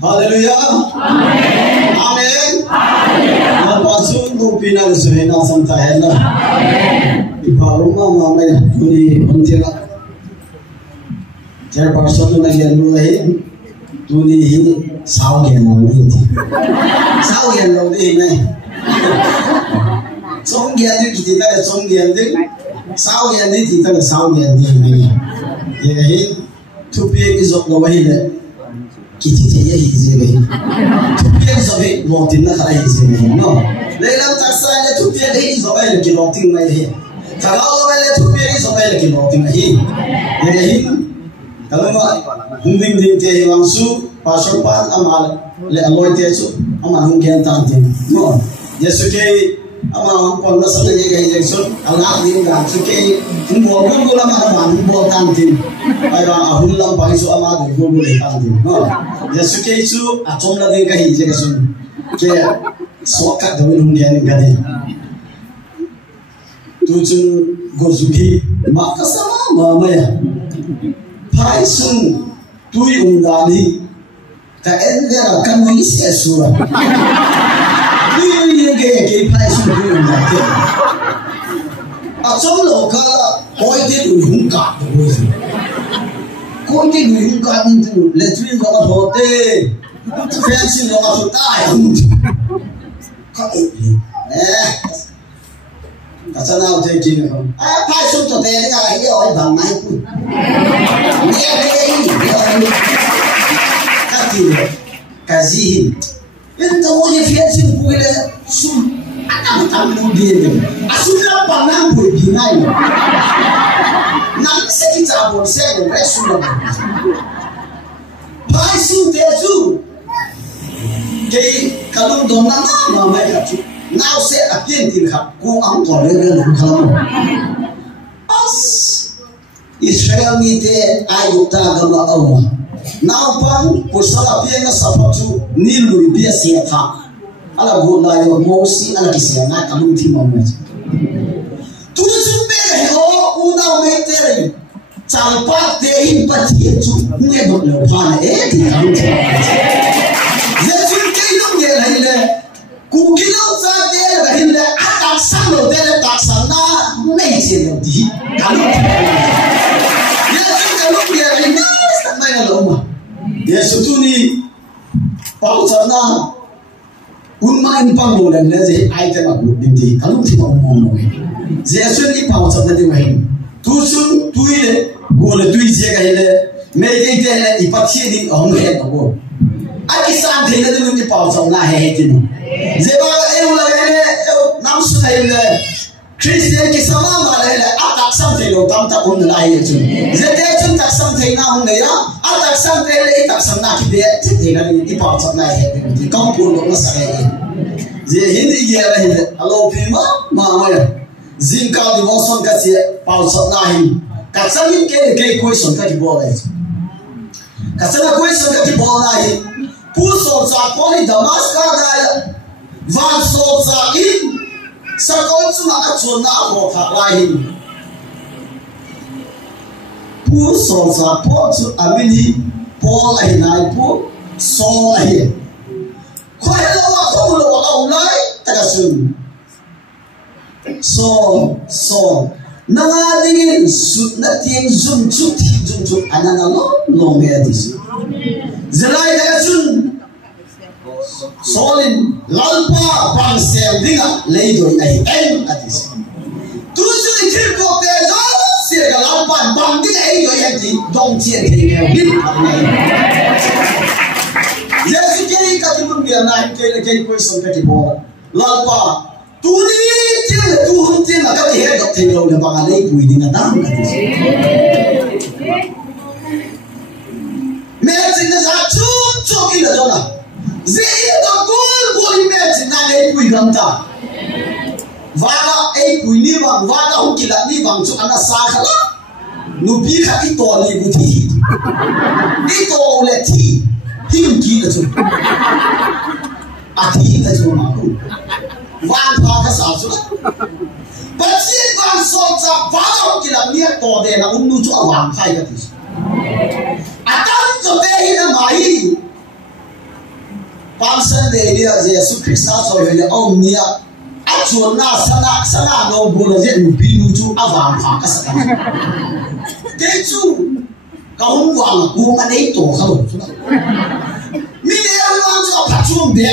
Hallelujah. Amen. Napasu nupina suhena samtahena. Ibaruma mama kuni untira. Chairperson tu lagi anu lagi. Tuni saugen lagi. Saugen lagi ni. Saugen ni kita ada saugen ni. Saugen ni kita ada saugen ni. Jadi tupi izok lawai le. Kita caya hizib ni. Tupi izok ni lotin nak kaya hizib ni. No. Lelang taksa le tupi izok ni lagi lotin ni. Kalau le tupi izok ni lagi lotin ni. Jadi kalau mungkin dia langsung pasal pat amal le aloy tesu amal mungkin tantin. No. Yesuke amal pon masalah ye gay Yesus alat dia enggak suke buat gula mana buat tantin. Ayah ahulam paisu amal gula tantin. No. Yesuke itu acom lagi gay Yesus. Ke sokat dulu dia ni gade. Tujuh gozuki maka sama mama ya. Paisun tui undani ka endera kan misi esura tui ye paisun tui undani acom loka koi de hungka itu letrin loka hote fancy loka hotai Kata nak jadi ni, pasal tu dia ni kalau dia orang bangai pun, dia ni, kaki, kazihin, itu orang fiat pun dia sun, anak tamu dia ni, asalnya panang pun binai, nak sekitar pun saya resul, pasal dia tu, kalau dona nama mereka tu. Now say again till ku ang tolere ng kalam. As Israel ni te ayuta gama awa. Now pang pusala piang na sapatu nilu biya siya ta. Ala gula yo mosi ala kisiya na kalung timam mo. Tulusung pere ho una may tere. Salpat te impati tu ngedot lo pana di kalung timam. Yesus kayo ngela Kukilau sahaja dah hendak akan sanglo dia tak sana mesin di kalau dia kalau dia hendak sama yang lama dia sutuni pau sana unmain panggolan lagi item aku di kalau tidak umum dia sutuni pau sana di mana tusun tuile gole tui jaga hele meje dia ipatsi di orang head aku akisan dia tu di pau sana head itu Zebala lagi nam sunai Christian ki sama malai atak sampai lo tam tak pun lagi tu. Zede tu tak sampai na hong ya atak sampai le tak sampai ki dia jadi kan ini pau sampai he di kampung lo masai. Ze hindi ya lah alo pima mama ya. Zingka di boson kasi pau sampai. Kasamin ke question ka di bola. Kasana question ka di bola. Puso sa poli Damascus daya. Van soza in sakon cuma acun aku lain. Pu soza po tu amini po lain naik pu so lain. Kau lawa kau lawa ulai tagasun. So nangadingin sut natin zoom ananalo longedis. Zelai tagasun. Solin lalpa pangsel dinga leidoi ai atis tusu ikir ko pezo sirga lalpa bang dinga ai doi ati dong chia ke bin yesu ke katibun dia na ke ko son ke bola lalpa tuni til tu hum til ka he dok te lo le bang ale pui dinga dang atis me sinna sa chu ki la dona Zee gol imagine na pui gamta. Wala pui ni bang wala hukila ni bang so ana sakala. Nubi ka ito ni buti. Ito ulit him ki na so. Ati na so maku. Wan pa ka sa so. Pasi bang so sa wala hukila ni to de na unu so awang kai ka tis. Atan so de na mai. Pasal dia Yesus Kristus so ele om nia achuan na sana no bola je binu chu awam pha ka sa te chu kaum wang ku ma nei to ka lo mi le wang chu pa chu be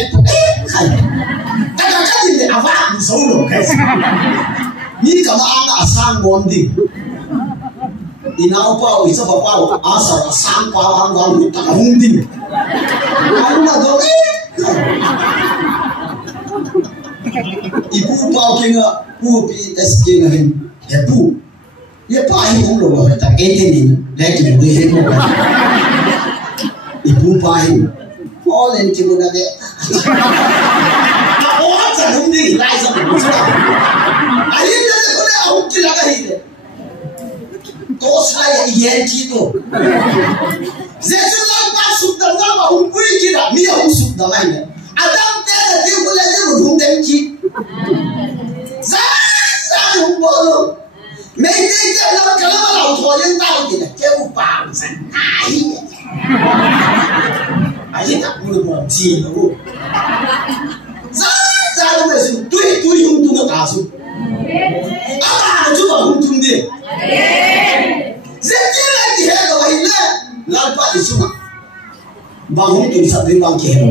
kai ka din le awam so lo kai ni ka ma sang mon di inau pa isa pa asa sang pa ang ta hung din ang ma do ibu pau kenga pu ps kenga hin ya pu ye pa hi hong lo ta ke ni le ki mo he mo ibu pa hi all in ki mo na de o ta hung ni lai sa mo sa ai le ko le au ki la ga hi de to sai yen ki to zesu la pa su da ma hung kui ki da mi hung su da mai ne adam te da di ko le de hung den ki za hung bo lo me te ke la ka la lao tho yen da ki da ke u pa san ai ta ku lo mo ji lo za lo me su tui hung tu da ka su a ju ba hung tu de Zeki lagi helo ini, lalpa isuma. Bangun tu sabri bang kehelo.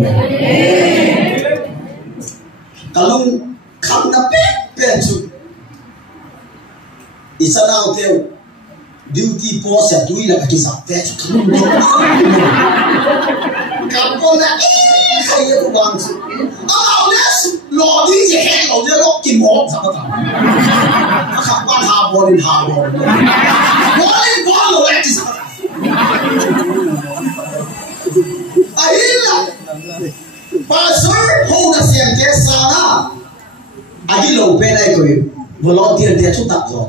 Kalau kam na pencu, isana hotel duty post ya tui la kaki sak pencu kamu. Kamu na kaya ko bang su. Udah lodi je helo je lo kimot sama tak. Kapan haborin. Boleh lo lagi sama. Akhirnya pastor hold us yang kesana. Agi lo pena itu volunteer dia tu tak jauh.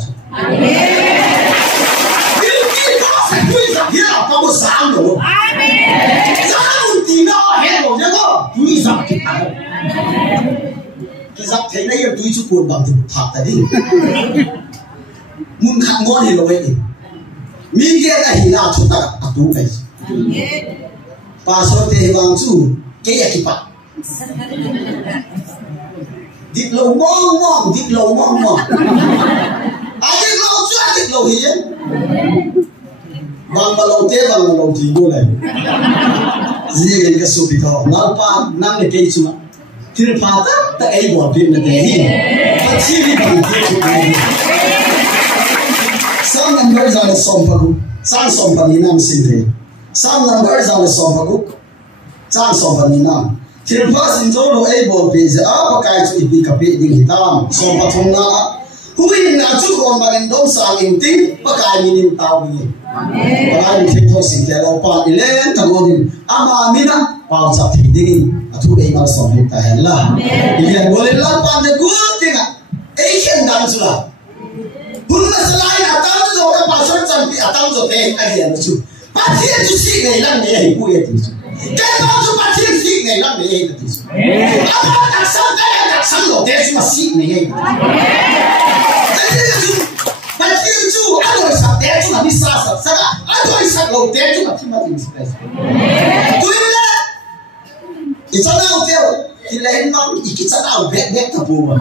Dia apa pun sang lo. Jangan tina helo je ko. Tui sak kita. Kisah thế này tui chú cuốn bằng thực thật tadi. Mun khang ngon hi lo ini. Mi ke ta hi na chu ta atu kai. Pastor te bang chu ke ya ki pa. Dit lo mong. Adik lo hi ye. Bang balong te bang balong ti go lai. Zia ke su bi tho. Nal pa nang le ke chu ma. Tirpata ta ai bo bin na te hi. Chi bi bang ti chu ai. Some numbers are the sompagu. Some sompaninam sinte. Some numbers are the sompagu. Some sompaninam. Tirpas in zoro able page. Pakai tu ipi kapi ding hitam. Sompatung na. Hui na chu kon barin dom sang inting. Pakai minim tau ni. Pakai ni fito sinte. Lopa ilen tagodin. Ama mina pau sa ding. Atu eimal sompita hella. Iyan boleh lopa de good thing. Asian dance lah. Bunga selain atau tu orang pasal sampai atau tu aja tu. Pasti tu sih ngelang ni ibu ya tu. Kalau tu pasti sih ngelang ni tu. Apa tak sampai dia cuma sih ni. Jadi tu pasti tu ada sampai dia cuma bisa saja. Ada sampai dia cuma bisa. Tu ini. Isana hotel. Ilahin mang ikisana beg tu buat.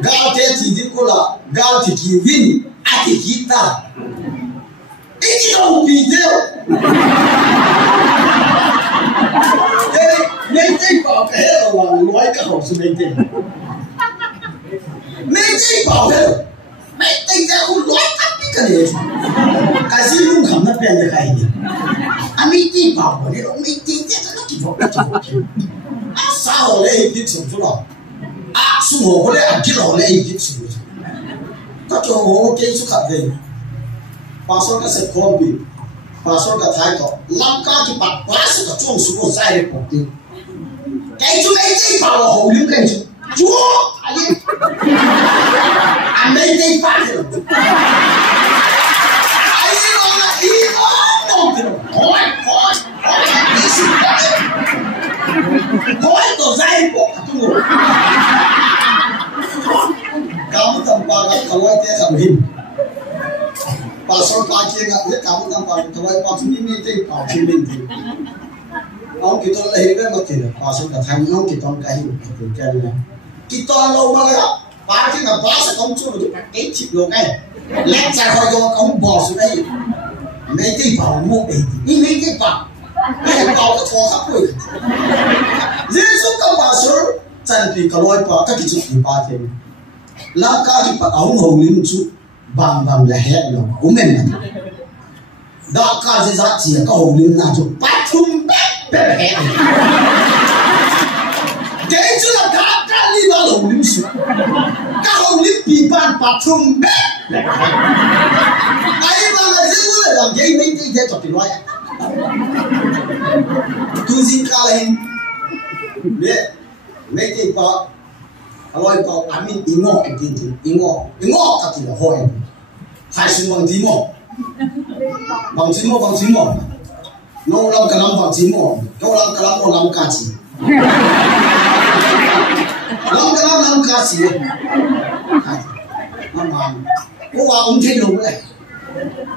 Gal te ti kola gal ti kivin ati kita iki no video nei te pa ke wa loi ka ho su nei te pa he mai te ga u loi ka pi ka ne ka si lu kham na pen de kai ni ami ti pa ko ne ro mi ti te ka ki vo a sa ho le ti su su lo semua boleh agil oleh hidup semua. Tapi orang ke itu kat dia. Pasal ke sekolah, pasal ke thai tu, langkah di pat pasal ke cuang semua saya repoti. Ke itu macam bawa holim ke itu, cuak aje. Ambil dia pasal. Aje orang ini orang Koi tu saya pun tu. Kamu tanpa kawai dia kabin. Pasal kaji enggak dia kamu tanpa kawai pasal ini tu kau cimin tu. ông kỳ tôn lấy cái một tiền là qua số cả thành ông kỳ tôn cái hiệu cái tiền kia này kỳ tôn lâu mà cái ba cái mà ba sẽ công chúa được cái chip luôn này lẽ ra khỏi do ông bỏ xuống đây mấy cái bảo mua để mấy cái bảo cái bảo cái thua khắp rồi Giêsu công bảo số chân thì cái lối bảo các cái chục thì ba tiền làm cái gì bảo ông hồng linh chú bằng là hết rồi ông mình đã cái gì giá trị cái hồng linh là chú bắt thùng bẹp hết cái chú là cái lý do hồng linh chú cái hồng linh bị bắt thùng bẹp ai mà là Giêsu là làm gì mấy cái cho cái loại tu gì cả lên biết mấy cái bảo rồi bảo anh mình ingọ cái gì ingọ cái gì là hỏi phải xin bằng gì mà nó làm cái làm bằng gì nó làm cái làm nó làm cái gì làm cái gì mà cô bảo ông thấy luôn đấy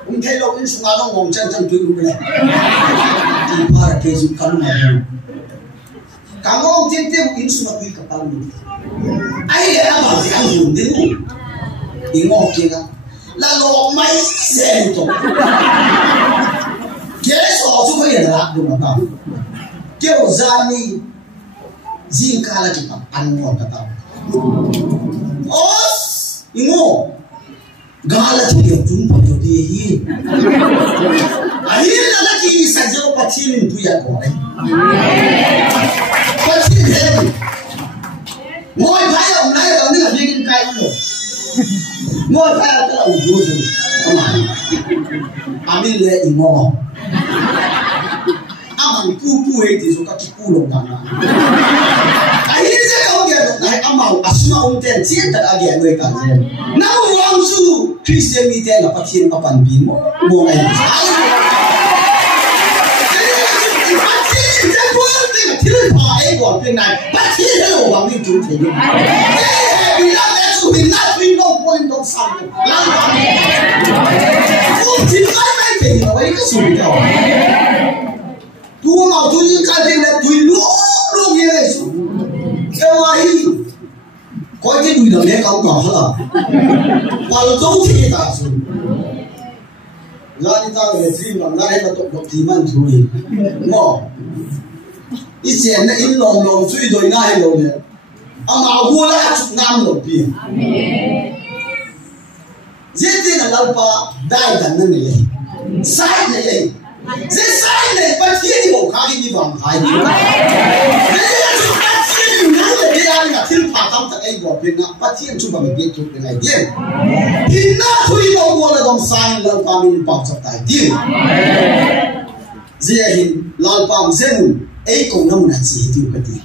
ông thấy luôn những số nó ngồi chân chân luôn đấy thì phải cái gì cần mà cảm ơn thiên tiêu những số nó cái bao nhiêu ai là bảo gì anh dùng đến ingọ kia là lo mấy xe rồi cái số chú phải là đúng không kêu ra đi riêng cả là cái ăn ngon cả tao os ingô gala chỉ được chúng phải được đi hi ai là cái sao cho bắt chim tu ya có đấy bắt chim hết ngồi phải ông này ông này đi cái rồi ngồi phải là cái ủ rồi amin le ingô amang pu ấy thì chúng ta chỉ pu lồng đằng ai sẽ không nghe được này amang asma ông tên chiến thật là nghe người cả gì nào hoàng su Christian mi tên là phát triển các bạn bí mật mua này phát triển cái quân thì thiên phải còn cái này phát triển cái lỗ bằng những chuyện gì vì là để chúng mình là vì nó quân đông sang làm không chỉ ai mấy cái nó ấy cái gì đâu tu mau tu những cái gì là tu luôn như vậy kêu ai có cái đùi đằng đấy không có hả vào dấu thì ta xuống ra đi ta về phim làm ra đây là tụi độc thì man thôi mò ít tiền là ít lòng suy rồi ngay rồi nè ông nào vua là chục năm rồi kìa giết tiền là lao pa đai đằng này sai này giết sai này bắt thiên bộ khác đi vòng thái đi cái này là thiên phạt tâm thật ấy gọi bên nào bắt thiên chúng mình biết chút cái này điên thì nó thui đâu mua là đồng sai là ta mình bảo cho tài điên dễ hình là bằng dân ấy cũng không là gì tiêu cái gì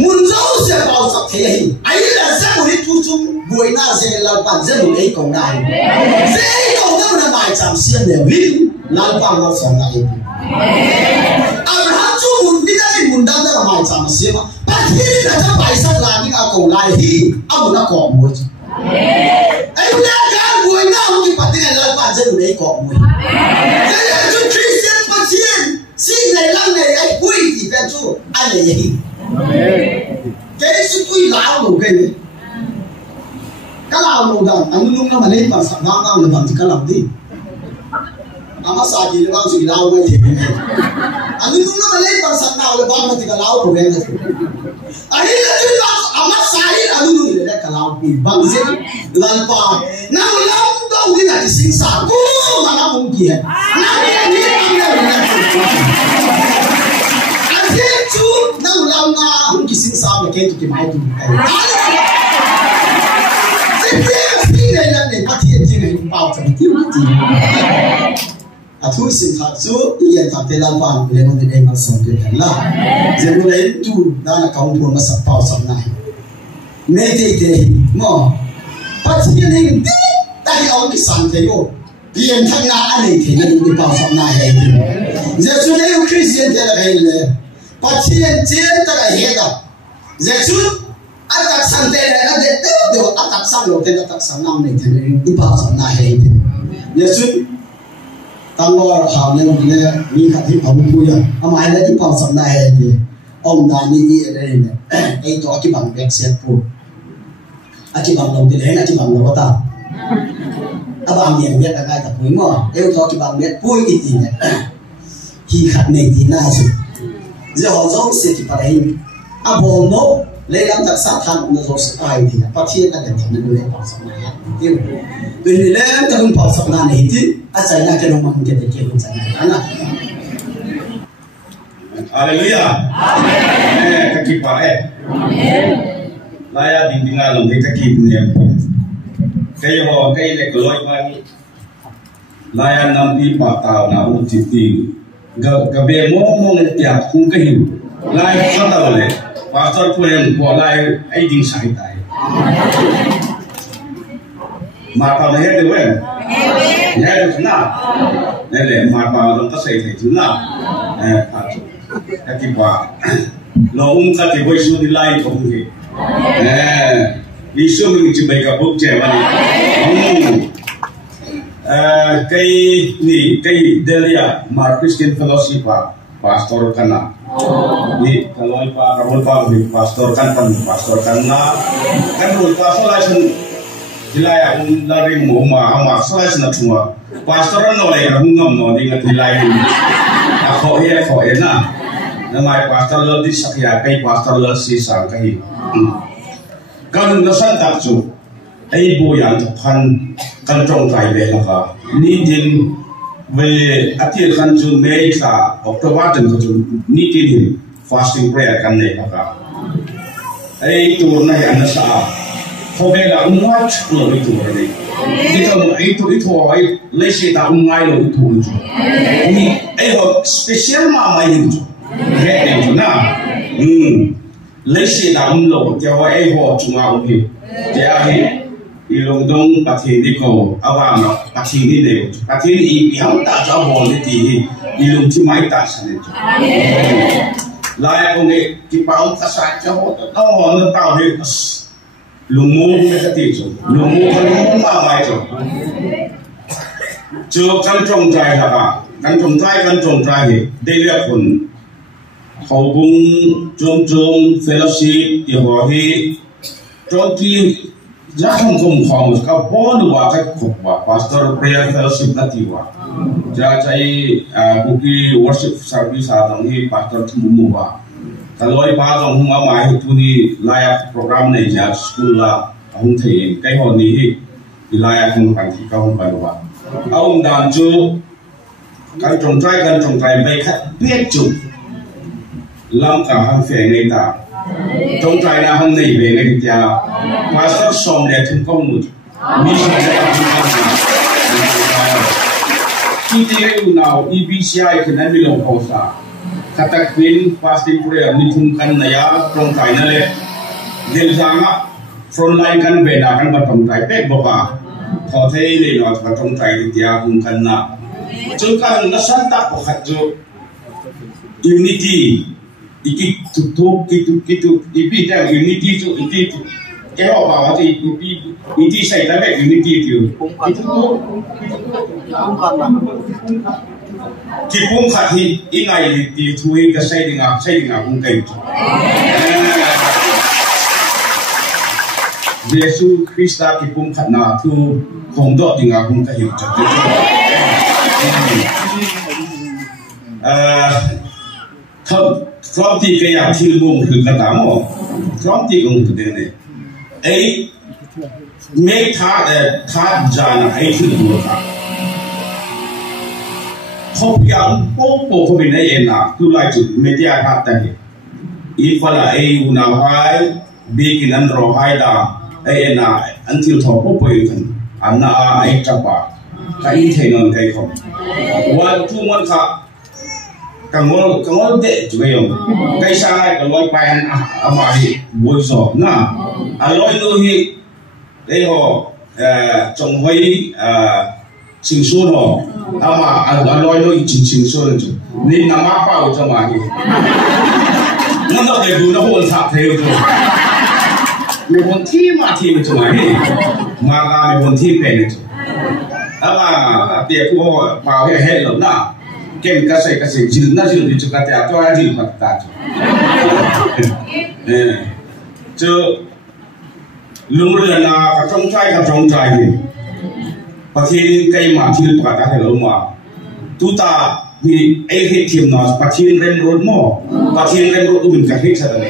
muốn dấu sẽ bảo cho thế hình ấy là dân một ít thu chung buổi nào dễ là bằng dân một ấy cũng này dễ cũng không là bài chạm xiên để vin là bằng nó sống lại Abraham chú muốn đi ra muốn đâm ra là bài chạm xiên bắt thiên là cho bài sát là những cầu lại hi ông nó cọ mũi ấy là cái buổi nào thì bắt thiên là bằng dân một ấy cọ mũi thế là chú Christian bắt thiên xin này lăng này ấy quy thì phải chú anh này gì cái sự quy lão đồ cái này cái lão đồ đó anh luôn nó mà lên bằng sẵn ngang là bằng cái làm đi ama sa gì nó bao gì lão vậy thì anh luôn nó mà lên bằng sẵn nào là bằng cái lão đồ này anh là chú bảo ama sa gì anh luôn là cái lão bị bằng gì lần pa nào lão đâu cái này sinh sản cô mà nó không kia nào đi anh thấy chú nào lão na không cái sinh sản là cái cái máy tu cái này là để bắt hiện trên này bảo phải tiêu gì thu sinh thật chú hiện thật để làm bằng để nó để mà sống cái này là giờ nó lấy tu đã là công phu mà sắp bảo sắp này mấy thế mà bắt hiện hình tại ông cái sản thế cô hiện thằng nào anh ấy thì nó đi bảo sắp này hay giờ chú lấy Christian thế là cái là bắt hiện trên tất cả hết đó giờ chú atak santai dan ada tu atak sang lo, atak sang nam ni jadi di bawah sana hay. Yesus tăng ngồi hào nên mình khát thì ông vui à ông ai lấy cái phòng sắm này thì ông đã đi đây này cái đó cái bằng bẹt xe phụ cái bằng đồng tiền đấy cái bằng đồng tao bằng miệng biết là ngay tập mũi mà nếu có cái bằng biết vui thì này khi khát này thì na rồi giờ họ giống sẽ thì phải bộ nó lấy làm thật sát thân nó giống ai thì phát hiện là cái thằng nó lấy phòng sắm này tiêu vì lấy cái đồng phòng sắm này thì asal nak kena mungkin kita kira sana, anak. Haleluya. Amin. Kaki pakai. Amin. Laya tinggal dalam kaki ni. Kaya ho kaya le keloi pagi. Laya nampi patau na uciti. Gabe mo tiap kung kayu. Laya kata le. Pastor pulen ko laya ay ding sakit ay. Mata le hede wen. Nhớ được nào, đây là mà vào trong các sợi thầy thứ nào, các cái quả, nó ung các cái quay xuống đi lại không gì, đi xuống mình chỉ bày cả bốc trẻ mà đi, cái gì cái Delia mà Christian Fellowship à, pastor kan na, đi kalau pa pastor kan na, kan rul pastor lain hilai ang laring mo ma slice na chunga pastor no lai ra hungam no ding at hilai ako he na mai pastor lo di sakya kai pastor lo si sang kai kan na san tak chu ai bo yang phan kan trong trai le la ka ni din ve atil kan chu me sa October ten chu ni tin fasting prayer kan le la ka ai tu na ya na sa hôm nay là ông ngoại lo đi thua rồi đi thằng ấy thua ấy lấy xe ta ông ngoại lo đi thua rồi ni ấy họ special mà mày đi rồi hết đấy chứ na lấy xe ta ông lo theo ấy họ chúng ông đi thế à thì long đông bát thiên đi cầu à mà bát thiên đi đấy bát thiên đi biếng ta cho họ đi thì long chỉ mấy ta sang đấy lại ông ấy cái bao ta sai cho họ nó tao hết lumu cái gì chứ lumu cái lumu mà mai chứ chưa căn trồng trái hả bà căn trồng trái thì đây là phần hậu cung trông fellowship thì họ thì trong khi giá không phòng các bố được vào cái cục vào pastor prayer fellowship là gì vào giá chạy cookie worship service à đồng thì pastor thùng mua vào kalau iba dong huma mai tu ni layak program này nhà school là ông thầy cái hồi này thì layak không phải thì không phải đâu ông đàn chú căn trồng trái bay khách biết chủ làm cả hàng phèn này ta trồng trái là hàng này về ngay thì qua sắp xong để thành công một mi sẽ thành công khi thế nào EBCI thì nên bị lồng hồ sa kata queen fasting prayer ni thum kan na ya trong tai na le del zanga front line kan be na kan ba trong tai pe boka tho thei le no ka trong tai ti ya hum kan na chu kan na san ta ko khat jo unity iki tu ipi ta unity chu iki cái họ bảo thì unity xảy ra về unity thì khi bung khát thì ít ngày thì thui cái xây đình cũng kềm Giêsu Christa khi bung khát na thu không đốt thì cũng kềm không thì cái nhà thiên bungคือกระตามอ๋อkhông thì cũngคือเด่นเลยไอ้เมฆท่าจานไอ้ที่ดูค่ะเขาพยายามโป๊ะเขาเป็นไอ้เอ็นอ่ะคือไล่จุดเมดิอาทัดแต่อีฟ้าละไอ้อุณาไฮบีกินอันรอไฮดาไอ้เอ็นอ่ะอันที่ทอโป๊ะไปกันอันน่ะไอ้จับปะใครเทนอนใครเขาวันทุกวันค่ะกังวลเด็ดจุดเดียวใครสร้างไอ้ก็ลอยไปอันอามาดิบวยสอบน่ะอันลอยดูที่ไอ้หัวจงไว้ชิงสู้หรออามาอันลอยดูชิงสู้นั่นจุนี่น้ำมาเปล่าจะมาดินั่นเราเดี๋ยวดูนะหัวสับเทวจุมีคนที่มาทีมันจุไหนมาการมีคนที่เป็นจุ ama tiap ko mau he lo na kem kasai jil na jil di chuka ta to jil pat ta cho lung le na ka trong trai ni pathin kai ma thil pa ta hello ma tu ta ni ai he tim na pathin rem road mo pathin rem road min ka he cha da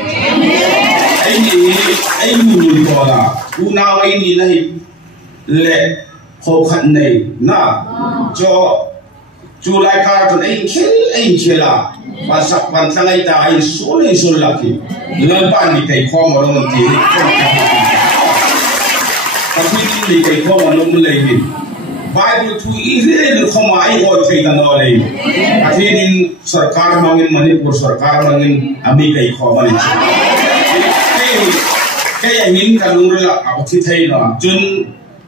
ai ni ko la tu na ai ni na hi le khó khăn này na cho chú lại cả tuần anh kia là và sắp hoàn thành ai ta anh số là khi lần ban đi cái kho mà nó thì tapi đi cái kho mà nó lấy đi Bible tu Israel không ai gọi thấy ta nói lấy tapi đi सरकार mangin Manipur सरकार mangin ami cái kho mà đi cái anh nhìn cái luôn là áp thị thấy nó chun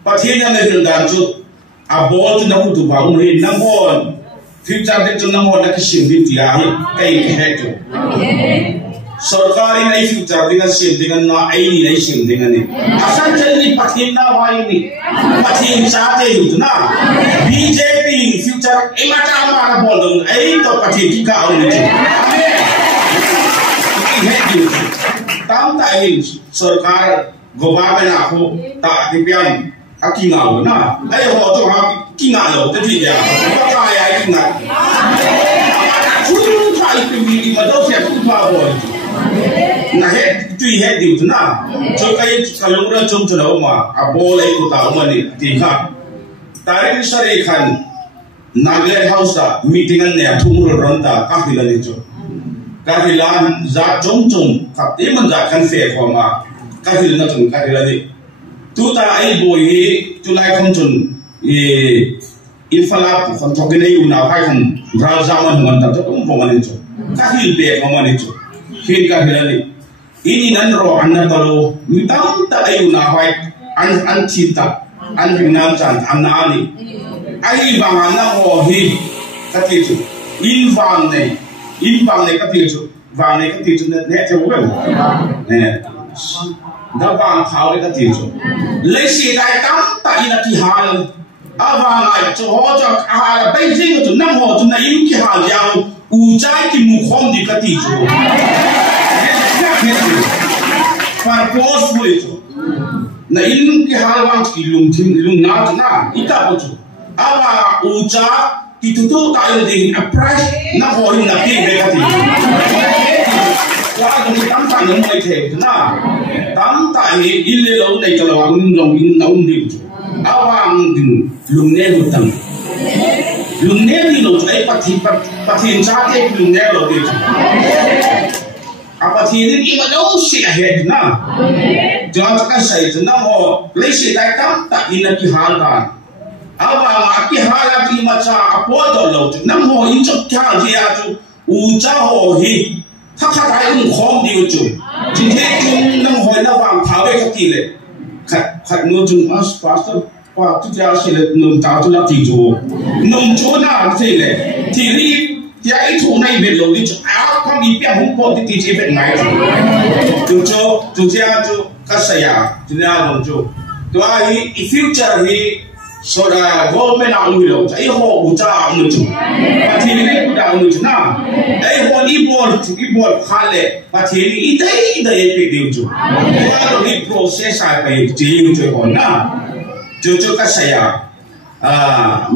Pathin na medyo danjo abol tu na kutu ba umri na bon future de tu na mon na kisim di tiahi kai heto sarkari na future de na sim dengan na ai ni na sim dengan ni asan jali pathin na wai ni pathin chate yu na BJP future imata ma na bon dong ai to pathin ki ka au ni heto tam ta ai sarkar goba na ko ta ti piam aki ngau na ai ho to ha ki ngau te ti ya ba ka ya ki ngau chu thai pi mi ma do se tu pa bo na he tu he di tu na cho kai ka lu ra chung tu ma a bo lai ku ta ma ni ti kha ta ri sare khan Nagaland House meeting an ne thum ro ron ta ka hi la ni cho ka hi lan za chung ka ti man za khan se pho ma ka hi na chung ka hi la ni tu ta ai boy hi tu lai không chun infala không thok cái này nào hay không ra zaman ngon ta to mo man cho ka hil be mo man cho hin ka hilani ini nan ro anna talo mi tam ta ai na hay an chita an binam chan an ani ai bang na ho hi ka ti chu in bang này ka ti chu vàng này ka ti chu ne che wo ne đã vàng tháo cái tiền rồi lấy xe đại tám tại là kỳ hạn à vàng này cho à Beijing cho năm hồ cho này những kỳ hạn giàu u trái thì mù không đi cái tiền rồi phải close với rồi này những kỳ hạn vàng kỳ lùng nát na ít ta bao nhiêu à và u trái thì tụi tại là gì price năm hồ thì là tiền cái tiền là cái gì tám phần những mấy thế na tám tại in lệ lâu này cho là ông dùng in lâu nhiều áo vàng lùng nè một tầng lùng nè thì lâu ấy bắt thiên cha thế lùng nè lâu đi à bắt thiên thì mà đâu sẽ hết na cho các sài cho nó họ lấy sài đại tám tại in là cái hàng cả áo vàng cái hàng là cái mà cha bỏ đó lâu năm họ in cho cha gì à chú u cha họ hiถ้าข้าได้อุ้งคอมดีกว่าจุจริงๆจุนั่งหอยระหว่างเท้าไปกับทีเลยขัดมือจุอัสพาสต์ว่าทุกอย่างเสร็จนุ่มตาตุลักทีจูนุ่มจูน่าทีเลยทีนี้ที่ไอ้ทูในเบ็ดลงนี่จุอ้าวความมีเปี้ยหุ่นโคตรที่ทีเป็นไงจุจุเจ้าจุกัสยาจุเนี่ยลงจุตัวไอ้ฟิวเจอร์ที่สุดาโกไม่น่าอุ้ยเลยไอ้หัวอุจจาระอุ้ยจุปะทีนี้อุจจาระอุ้ยจุน่ะไอ้หัวอีบอลขาเล่ปะทีนี้อีเตยไปดิวจุตัวเรานี่ process ไปจีนจุคนน่ะจุกัสยา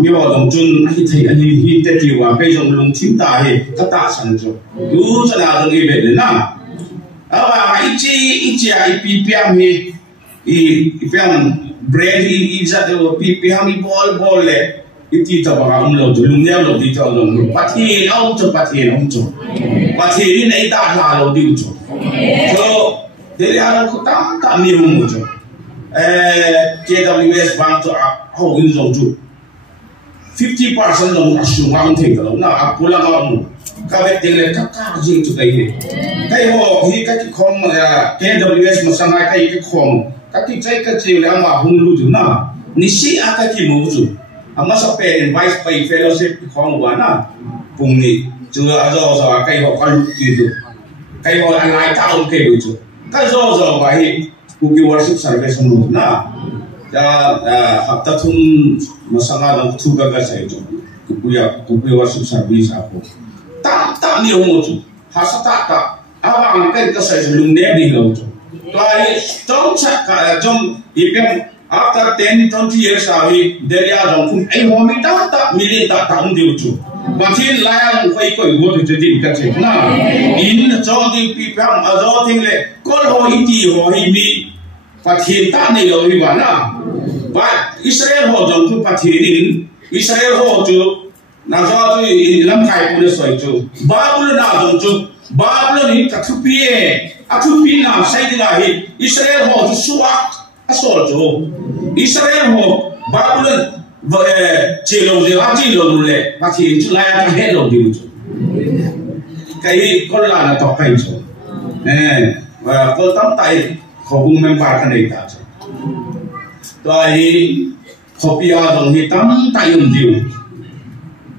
มีว่าตรงจุนที่ไทยอันนี้ที่เด็กว่าไปจงลงทิ้งตาให้ก็ตาสันจุดูจะน่าตรงนี้เป็นน่ะว่าไอ้จีไอ้ปีเปียมีอีเปียมbread iza de pi hami bol le iti ta ba lo tu lung ne lo ti ta lo pati au to pati ni nei ta la lo di cho so de ya ko ta mi mu cho KWS bang to ho in zo tu 50% lo asu ngam the lo na apula ngam ka ve ting le ka ji tu kai ho hi ka ki khom KWS ma sangai kai ki khom các cái trái cái chiều là mà hung lưu chúng nào nisi aka ki mu chu amma sa pe invite pai fellowship khong wa na pung ni chu a zo kai ho kan ki tu kai ho an lai ta on ke bu chu ka zo wa hi ku ki worship service nu na học tập thun mà sang là thu cái sai chỗ cũng bây giờ sự sản xuất sao ta nhiều một chút họ sẽ ta ang cái sai chỗ lùng nè đi lâu chỗ tôi trong trong after 10-20 years ahi deria jong kum ai homi ta mili ta tam diu chu pathin la khoi koi go tu din ka che na in cho di pi pam azo thing le kol ho iti ho hi mi pathin ta nei lo hi wa na ba Israel ho jong tu pathin in Israel ho chu na zo tu lam khai pu le soi chu babul na jong chu babul ni ka thu pi e a thu pi na sai di la hi Israel ho chu suak asol chu Israel ho babul chỉ lâu gì á chỉ lâu rồi mà thì chú lại ăn hết lâu điều cái con là tóc hay rồi nè và con tắm tay họ cũng mang ba cái này ta rồi họ bây giờ đồng thì tắm tay dùng điều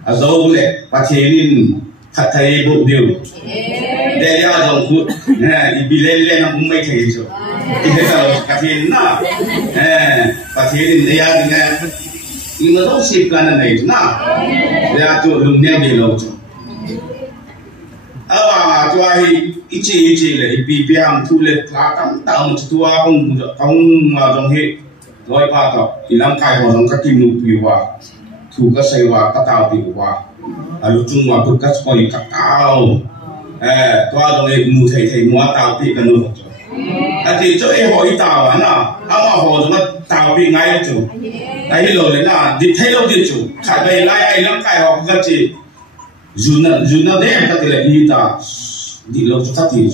à rồi lệ và thì nên thật thầy bộ điều để ra đồng cũng nè bị lên nó cũng mấy thầy rồi cái đó cái thì na và thì nên ra thì nè nhưng mà đâu xịp là này na ra chỗ lùng neo đi lâu chỗ à chỗ ai ít chỉ là bị biang thu lệ là cắm tạo một chỗ không mà trong hệ rồi ba tàu thì làm khai họ trong các kim nụ bì hoa thu các xây hoa các tàu bì hoa à lúc chung hoa cứ các coi các tàu toa trong hệ mù thầy mua tàu bì cái nụ à thì chỗ ấy họ ít tàu à na à mà họ trong tàu bì ngay chỗ ai hiểu rồi na đi thấy đâu đi chú khai về lại ai làm khai họ cái gì dù nó đấy em ta thì lại đi ta đi lâu cho ta thì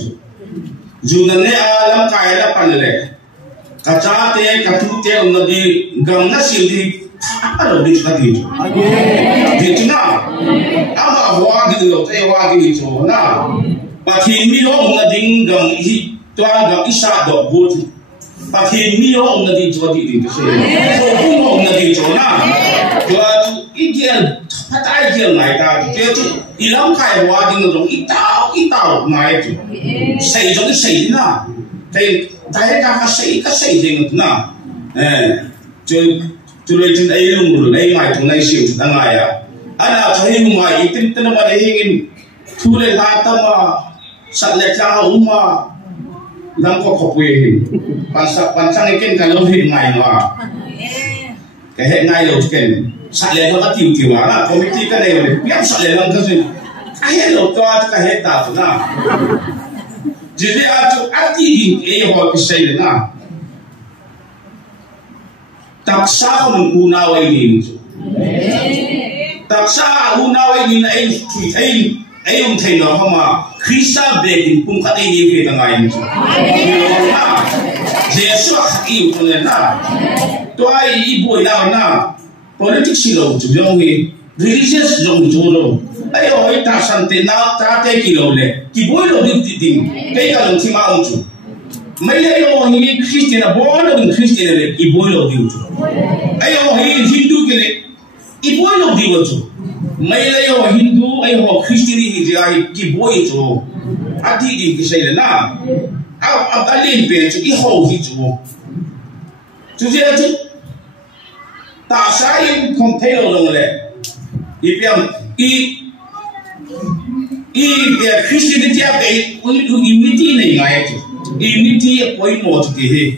dù nó đấy làm khai là pan lệ cả cha thế cả thu thế ông nó đi gam nó xịn đi apa lo đi cho ta thì chú na à mà hoa đi lâu thế hoa đi chú na và thì mi lo ông nó đi gam hi toa gam isa do bút và thì mi ông nó đi cho đi cái gì cũng ông nó đi cho na và ít tiền phát tài tiền này ta chứ ít lắm khai hóa thì nó giống ít tao này chứ xây cho cái xây na thì tại cái xây thì nó na chứ lấy trên ấy luôn rồi đây mày trong này xỉu đang ngày à anh là cho hình mày tin tin mà đây hình thu lên ta tâm mà sạch lệ cha ông mà làm có khổ quê hình bạn sang cái lâu hình ngày mà cái hệ ngày đầu cái sạch lệ nó tiêu tiêu á có mấy cái này mà biết sạch lệ làm cái gì cái hệ đầu to cái hệ tao chứ na chỉ vì ăn thì ấy họ cái xây đấy na tập sao mình u nào ấy đi tập sao u nào ấy đi ấy ấy ông thầy nó không mà khi sao về thì cũng có thể đi về tầng này na Giêsu yêu con này na tôi ý buổi nào na politics lâu chú giống như religious giống chú đâu ấy hỏi ta san tên nào ta tên kilo lệ thì buổi lâu đi tìm cái cái lòng thì mà ông chú mấy cái ông như Christian là bố nó đừng Christian lệ thì buổi lâu đi chú ấy hỏi Hindu cái lệ thì buổi lâu đi chú mấy cái ông Hindu ấy họ Christian thì ai thì buổi chú à thì đi cái gì là na à lên về chú ý hậu thì chú gì chú ta sai không thấy đâu rồi lệ ý rằng về Christianity ấy unity này ngay chứ unity ấy một cái gì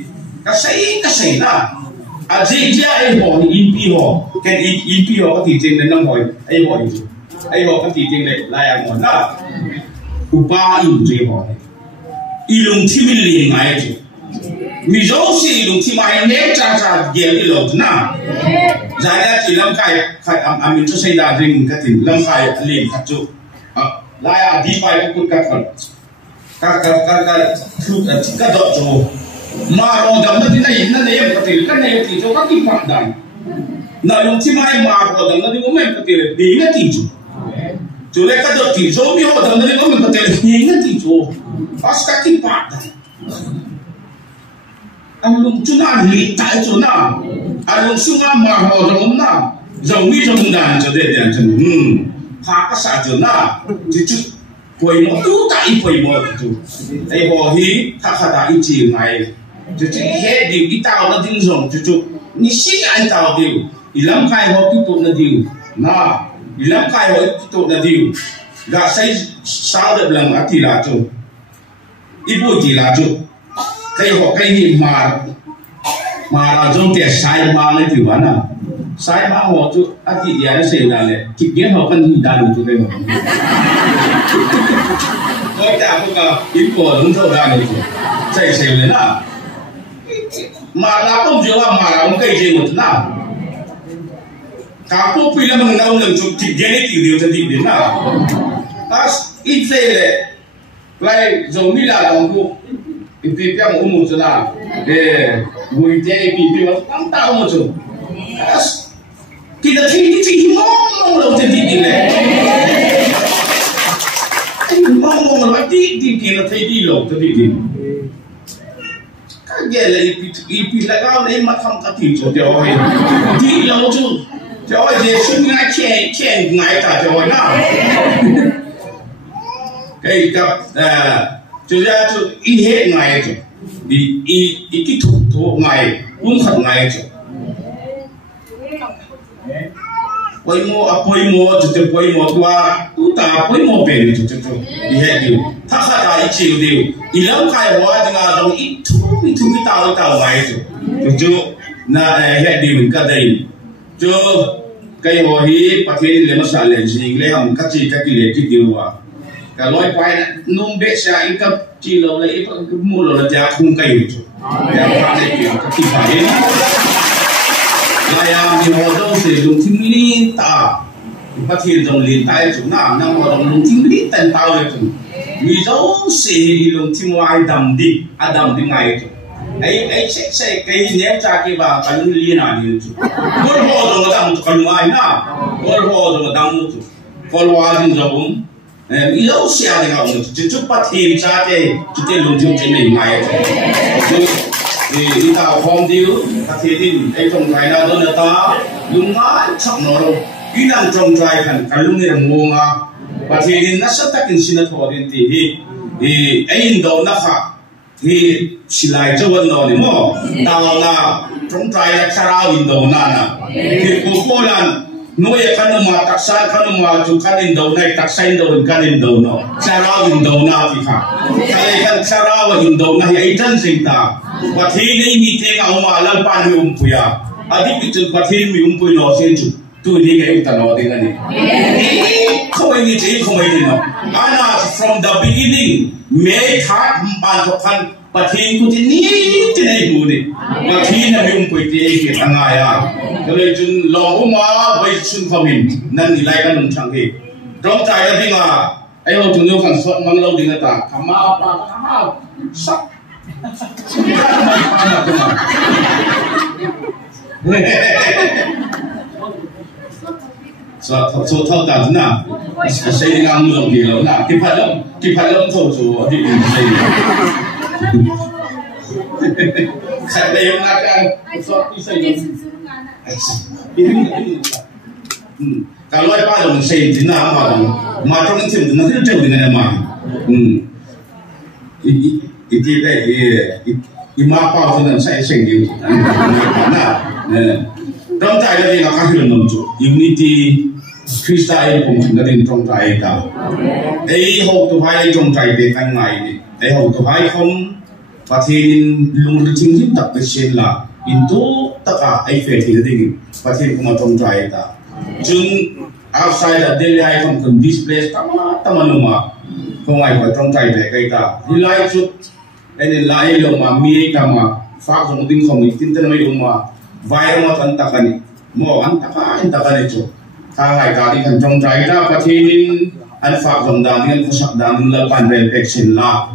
cái sai na à gì ấy họ impi họ cái impi họ cái tiền này năm hồi ấy họ cái tiền này lại ăn ngon na upa im gì họ ilung thi mình liền ngay chứ mi dấu xì ilung thi mai ném cha game đi lâu na giải ra chỉ lâm khai mình cho xây đa rình cái tiền lâm khai liền khát chú lại đi bài cũng các đợt chú mà rồi đâm nó này em cái tiền cái này thì cho các cái phản đàn nào lúc khi mai mà rồi đâm nó thì cũng em cái tiền đi ngay thì chú lấy cái đợt thì số mi họ đâm nó thì cũng em cái tiền đi ngay thì chú phát các cái phản đàn anh lúc chú nào lý tại chú nào anh lúc xung quanh mà họ giống nào giống như giống đàn cho đến đàn cho phá cái啥cho nào thì chú quay một tú tại quay một chú đây họ hí thắc thà ít chỉ ngày chú hết đi ít tao nó tin rằng chú ni si anh tao điều ilam khai ho ki to na điều na ilam khai ho ki to na điều ga sai sao được lần ati la chu ibu ti la chu kai ho kai ni mà là trong tiền sai mà lấy thì bán à sai mà họ chú anh chị nhà nó xài là này kịp biết họ phân gì đa được chú đây mà tôi đã có cả ít của đúng thâu đa này chạy xài lên à mà là không chịu mà là ông cây gì một nào cả cô phi là mình đâu lần chụp kịp biết đấy tiểu điều cho kịp đến nào ta ít xe này lại giống như là đồng cô itu yang umum saja. Buat dia itu orang tahu macam. Kita tinggi ngomong lalu jadi gila. Ngomong lalu jadi gila jadi lalu jadi gila. Kaget lah itu lagau ni macam kati tu dia orang. Di lalu tu dia orang dia sungai ceng ngai tak dia orang nak. Kayak chúng ta chú in hết ngày chứ đi cái thủ ngày uống thật ngày chứ quay mua chúng ta quay mua qua chúng ta quay mua bền chúng ta đi hết điều thắc khá là ít chiều điều đi lắm khai hóa thì là giống ít thu cái tàu ngày chứ chúng na hết điều mình cái đây chứ cái hồi hi phát hiện lên nó xả lên gì lấy hầm các gì cái lệ cái điều à cái lối quay nung bể xa ít cấp chỉ lâu lấy mua là giá không cây rồi, giá phát này kiểu các thị phải là nhiều hoạt động sử dụng thiên lý ta phát hiện dòng liên tay chúng nào năng hoạt động thiên lý tận tao được vì dấu sử dụng thiên ngoài đầm đi ngày ấy sẽ cái ném ra cái bà cái liên nào như chứ còn họ rồi đầm còn ngoài na còn họ rồi đầm còn hoa thì giống yêu xa thì họ chỉ chút bắt thêm ra thì chỉ để lùng chung trên này ngày thì tao phong điếu bắt thêm thì anh trồng trái nào đó là ta lùng ngã chậm nó đâu cái nào trồng trái cái lùng này mua mà bắt thêm thì nó sẽ tác in xin thọ đến thì anh đâu nó khác thì chỉ lại cho vấn đề mà tao là trồng trái là sao in đâu nè thì cô là nói cái mà tác sản cái mà chủ cái in đầu này tác sản đầu cái in đầu nó sao ra in đầu nào thì khác cái sao ra in đầu này ấy chân sinh ta và thế này mi thế ngao mà lần pan mi puya adi itu và thế mi puya nó sen chủ tu đi cái ta nó đi cái này không ai nghĩ thế không ai đi nó ana from the beginning mẹ thắt ban cho khăn và thế cũng thế ní thế này mua đi và thế là mi puya thế cái thằng ai à cái này chun lòng mà bây chun không in nên đi lại cái nông trang gì trong trái là gì mà ai họ chun nhiều khăn sọt mang lâu đi người ta thắm sắc so thâu cả thế nào xây đi ngang đường gì lớn nào cái phát lâm thâu số thì mình xây khai đây hôm nay cái so cái xây cái loại ba đồng xây thế nào mà trong những chuyện nó rất trâu thì này mà itu ima apa tu dan saya sendiri. Trong trái là gì là các hiện nông chủ unity Christian cũng chúng ta đến trong trái ta. Ấy hậu tu hai trong trái để căn ngày này. Ấy hậu tu hai không và thì luôn được chính thức tập cái chuyện là into tất cả ấy phải thì cái gì và thì cũng ở trong trái ta. Chúng outside là daily hay không cần display tâm mà không ai phải trong trái để cái ta. Thì lại chút anh lại lo mà mi cả mà phát trong tiếng không ít tin tên mấy ông mà vài ông anh ta cái này mua anh ta cái này chứ thằng này cả đi thành trong trái ra phát hiện anh phát trong đàn anh có sắp đàn là bàn về vaccine là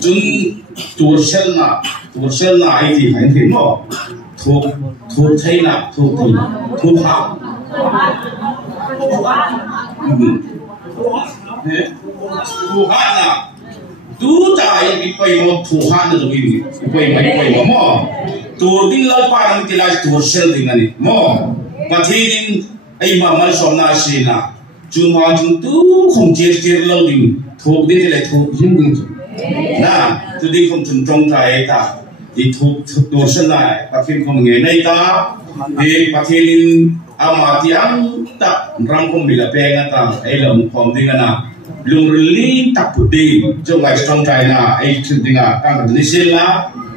chúng tour sel là ai thì phải thế mà thuốc thấy là thuốc hảo thuốc là tu tại cái quay một thủ hạn được rồi quay một mỏ tu tin lâu pa mình thì là tu sel thì này mỏ và thì ấy mà mình sống na xí na chúng mà chúng tu không chết lâu thì thuộc đi thì lại thuộc hiếm đi na tu đi không chừng trong trái ta thì thuộc tu sel lại và khi không nghe này ta di pathilin amatiang tak rangkum bila penga ta elom khom dingana lungrli takudi jongai strong China ai thinga kang nisila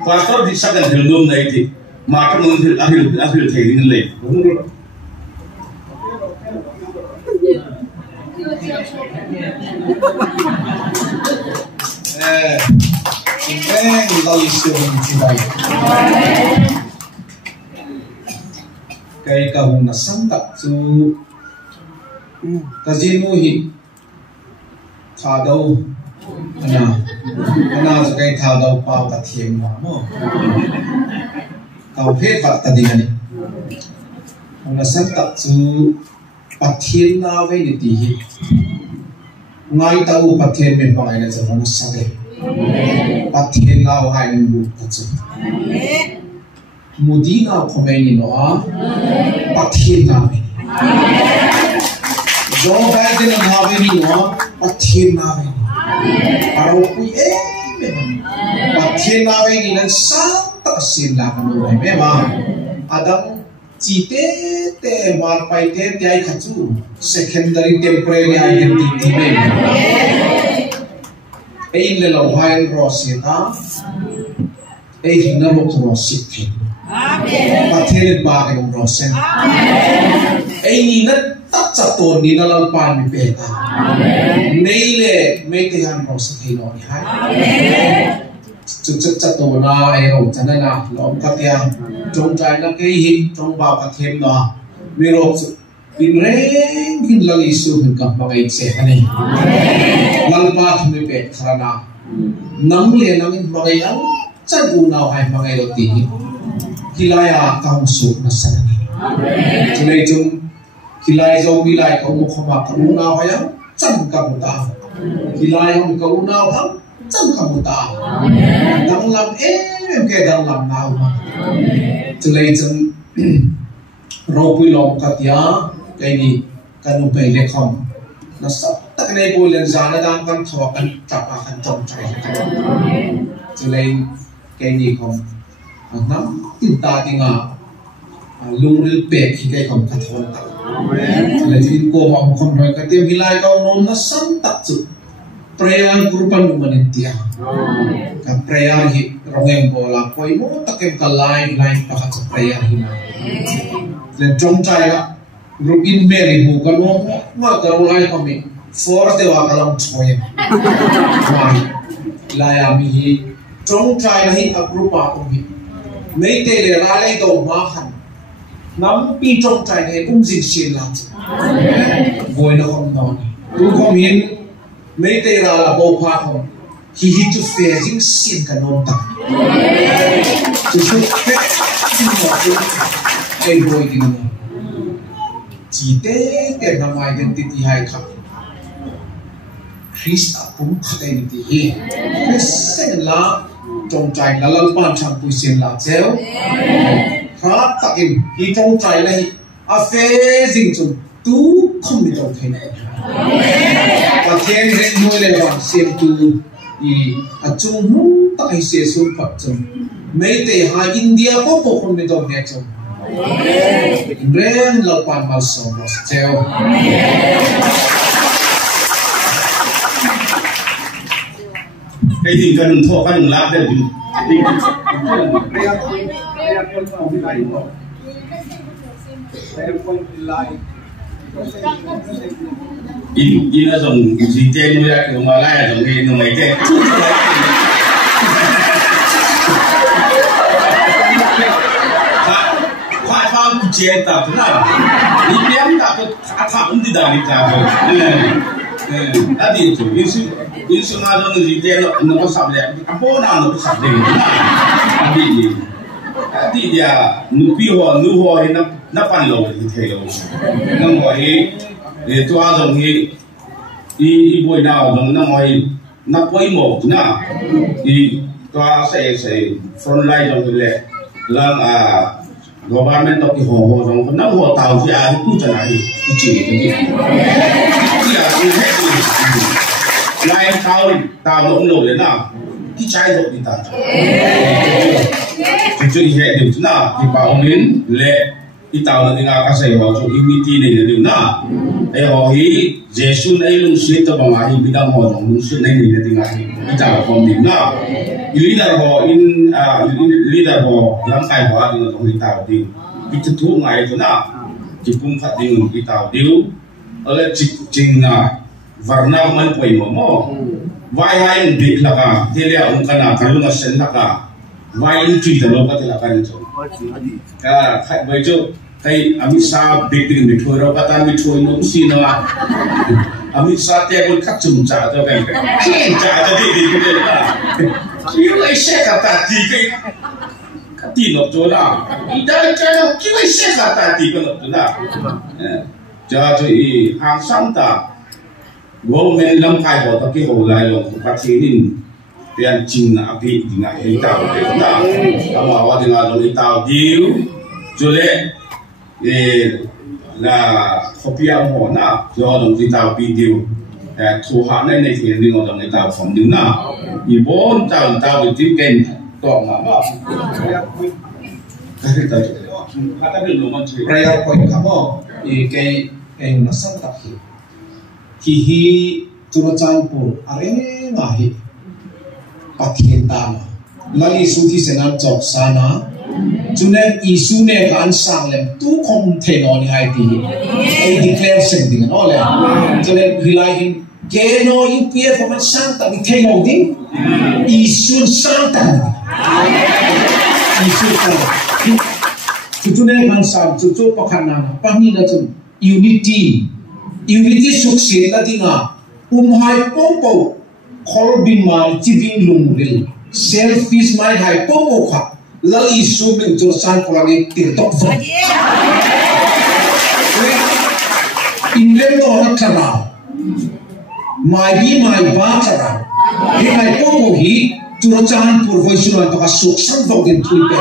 pastor di sakan hilum nai ti ma kan mun ahil thedin le cái cầu là sáng tạo chú cái gì nuôi hít thả đâu nào cho cái thả đâu bao cả thiềm mà cầu hết vật ta đi này là sáng tạo chú bắt thiên nào với đi đi ngay tao bắt thiên mình bằng này là cho nó sáng đấy bắt thiên nào hay mình buộc thật sự mudi nào không ai nhìn nó bắt thiên nào do cái gì nào với nhìn nó bắt thiên nào với aro kui bắt thiên nào với nhìn nó sáng tạo xin là cái người này mà adam chỉ té mà phải té ai khát chú secondary temporary identity mình ấy là lâu hai rồi ta ấy nó một rồi xịt bắt thiên ba cái đồng sen ấy nhìn nó tất cả tuần nhìn nó làm pan bị bể ta này lệ mấy cái hàng rồi sẽ thấy nó đi hay chút tuần na ấy rồi cho nên là lòng cái tiền trong trái nó cái hít trong bao cái thêm đó vì rồi in reng in lal isu hin ka magai se ani lal pa thumi pe kharana nang le nang in magai ang chan u naw hai magai lo ti kilaya kaung su na sanani chulei chung kilai zo bilai ko mu khoma ka u naw hai chan ka mu ta kilai hom ka u naw ha chan ka mu ta dang lam em ke dang lam naw chulei chung ropui lom ka tia cái gì cần một bề không nó sắp tất cái này bồi lên giá nó đang cần thọ cần chặt và cần trồng trái cho nên cái gì không nắm tin ta thì ngà lung lư bể khi cái không cắt thon tặng cho nên chỉ cô mong không nói cái tiêu vilai câu nôm nó sắm tặng sự prayer grupan lumanin tia cái prayer hi rongeng bola koi mo takem ka line pakat sa prayer hi na nên trồng trái là Rubin Mary who can walk around like me for the walk along choy. Why? Laya mi trong trai hi a group of me. Mấy tê lệ ra lấy đầu má hẳn. Nắm pi trong trai này cũng dịch xuyên lạc. Vui nó không nói. Tôi không hiến mấy tê ra là bầu hoa không. He hit to fair ding xin cả nôn tặng. Tôi sẽ phép xin mọi thứ. Cái vui đi nữa. Chỉ tế tiền nằm identity hay không Christ cũng khắc identity cái sẽ là trong trái là lần ban chẳng tôi xin là chéo khá tắc in khi trong trái này à phê dinh chung tú không bị trong thế này và thiên hệ nuôi này là xem tu ý à chung mũ tắc hay xe xuống Phật chung mấy tế hai India có bộ không bị trong thế chung Ren lapan masuk ceo. Cái gì cần thọ các đừng làm được in là dùng gì tên mới là mà lại là dùng cái dùng mấy tên chế ta thế nào, đi kiếm ta có thằng đi đào đi ta rồi, đã đi rồi, in số nào đó gì thế nó có sập lẹ, cái bố nào nó có sập liền, đi giờ nụ hoa nó pan lầu thì thế rồi, nó ngồi để toa giống như đi buổi nào giống nó ngồi nó quay một nào, đi toa sẽ front line giống như lẹ, là government of the ho trong nó ho tàu thì ai cũng chẳng ai chỉ cái gì là cái hết lại tàu nó nổi đến nào cái trái rồi thì ta thì chuyện hệ điều thế nào thì bảo mình lệ itaw na dinga ka sa iyo so imiti ni din na ay ho hi Jesus ay lung sweet to mga hi bidang ho lung sweet na ni dinga itaw ko din na leader ho in leader ho lang kai ho din to itaw din itu tu ngai to na jipung khat din itaw diu ala jing na varna man poi mo vai hai dik la ka telia un kana kalunga sen la ka vai in tri da lo ka tela ka ni so ka khai bai cho kai Amit Shah big thing mi thoi ro katan mi thoi no si no Amit Shah te ko khat chum cha to kai cha cha di di ke la ki wai she ka ta ti kai ka ti no to la i da cha no ki wai she ka ta ti ko no to la cha cho i hang sam ta wo men lam khai bo to ki ho lai lo ka thi nin pian ching na api dinga hei ta de na ama wa dinga lo ni ta diu cho le là copy ho na do dong ti ta video thu ha nei nei thien ding dong ni ta phom ding na i bon ta ta bi ti ken to ma ba ka ri ta ha ta bi lo man chi prayer point ka mo cái nó sắp tập hi tu chan pu are ma hi pathian ta lali su thi senam chok sana chunen isu ne kan sang lem tu khom the no ni hai ti ai declare sen ding no le chunen rely in ke no in pie for man sang ta bi the no ding isu sang ta isu ta chunen kan sang chu pakhan na pani na chu unity succeed la dinga hai popo khol bin mal chibing lung ril selfish mai hai popo kha la isu min cho san polani tir tok fa inlem to na khara mai bi mai ba khara hi hai popo hi cho chan pur voisu to ka suk sam to din thui pe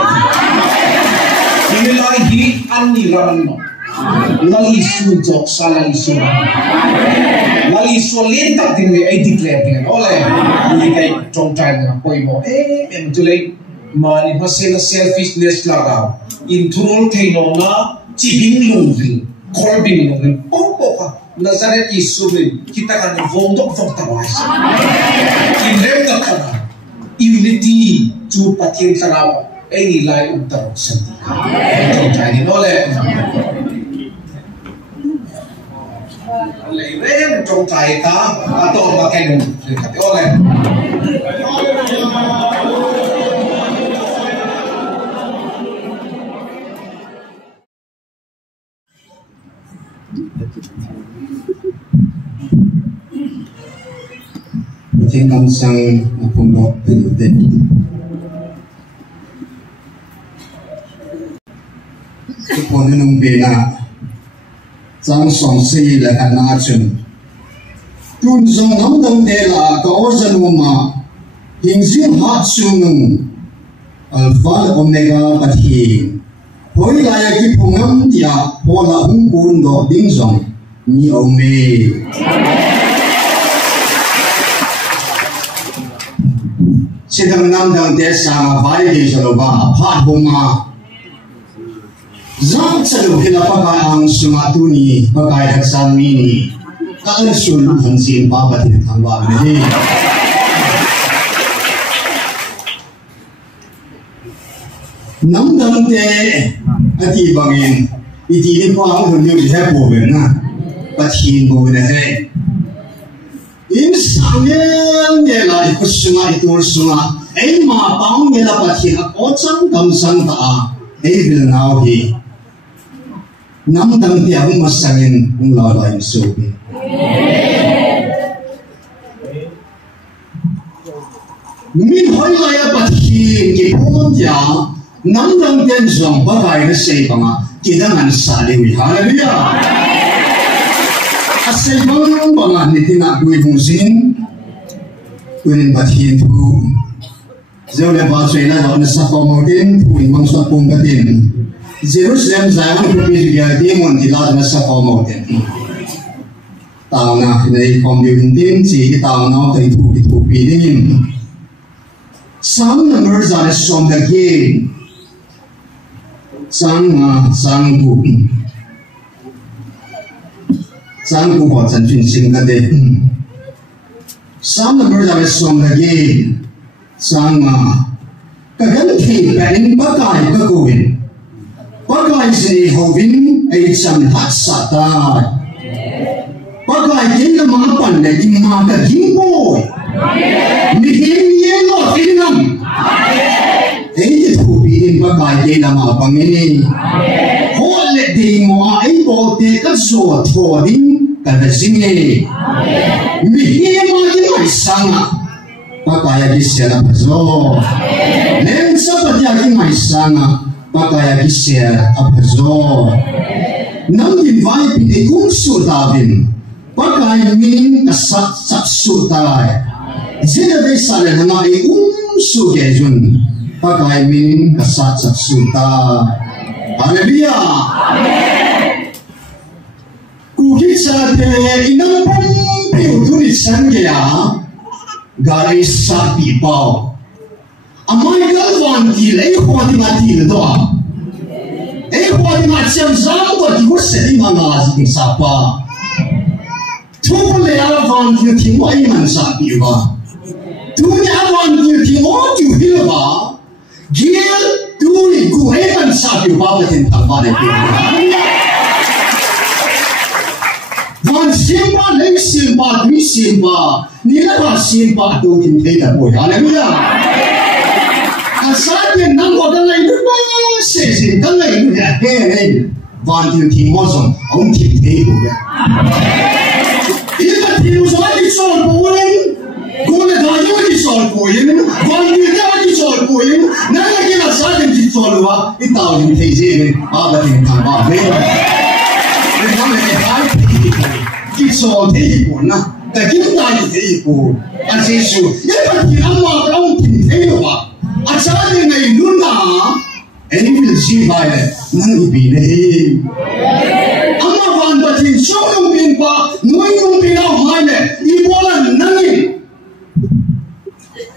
ni lai hi anni raman no lagi isu jok salah isu lagi isu lintak tinggi ai declare dengan oleh ini kayak congcai dengan koi mo em tulai mani masih selfishness lagau introl kainona cibing lungri kolbing lungri pokok nazaret isu kita kan vondok tawais indem tak unity tu patien sarau ini lai untuk sendiri congcai ini oleh lấy rem trong trái ta to mà cái nụ thì cái ô này thiên công sang phong độ bình tĩnhทุกคนในนุ่งเบนาจังสองสีและกันนาจุนจุนทรงน้ำดำเดลาก็อจันวมาหิงซิหัดซุงอัลฟาและโอเมก้าปะทีพอยลายกิพงำที่อาพอละหุ่นปูนดอกดิ้งซองมีโอเมเช่นน้ำดำเดสาไว้ที่สโลบาพาดหมาZang selalu kita pakai ang sumatu ni pakai haksan mini kalau sulit hansin babat di tangga ini. Nam dalam te ati bangin iti ni pang hunyu dia boben na pathin boben he. Insangnya ni lah ikut sunga itu sunga. Ma pang ni lah pathin ocang kamsang ta. Bil ngau hi. Nam dang ti ang masangin ang lalay ang subi. Min hoy laya pathin ki pumon tiya nam dang ten zong bagay na say mga kita nga nasaliwi. Hallelujah! At say mga mga nitinagwi mong sin kunin pathin tu Zeo le ba choy na na sa pamodin puin mang sa punggatin Jerusalem Zion province dia demon dilad na sa pamodin tao na kinai pamdin din si tao na kay tu pidin some numbers are from the game sang cụ họ chân chuyên sinh cái đấy sáng là bây giờ xong là gì sang cái gắn thì bạn bắt cài cái cùi bắt cài gì hậu vinh ấy sang hát sát ta bắt cài cái là mà bạn này đi mà cái gì bôi mi hiếm hiếm lo tin lắm ấy thủ bị bắt cài cái là mà bằng ini họ lệ đi mà ấy bộ thì cái số thua đi cái gì này mi hiếm mà cái này sang pakaya kisya na pazo. Len sa pati mai sana pakaya kisya apazo. Nang invite pini unsu davin pakaya min kasat saksutai. Zina de sale na ngai unsu gejun pakaya min kasat saksutai. Hallelujah. Amen. Kukisa te inang pumpiu tunit sangya. Gari sapi bao, amai galwan di leh khwati mati le doa, khwati mati yang zam doa di usai mana sih sapa, tu le alawan di timur iman sapi ba, tu ni alawan di timur tu hilang ba, gil tu ni guheman sapi ba betin tanpa dek. Wan simba, leng simba, dui simba, nila simba tu kintai dah boleh. Haleluya. Asal dia nak buat kalau itu sesi, kalau itu hei, wan tu timozon, orang kintai boleh. Ia timozon di sol boleh, kau le daju di sol boleh, wan kita di sol boleh, nak lagi asal dia di sol luar, itu orang kintai je, apa kintai apa? Kisah terhibur na, tapi kita terhibur. Asyik ya pasti amma kaum terhibur. Asal dengan luna, ini bersifat nanti amma wan pasti sorong pimpa, noyong pinau mana, ibulan nanti.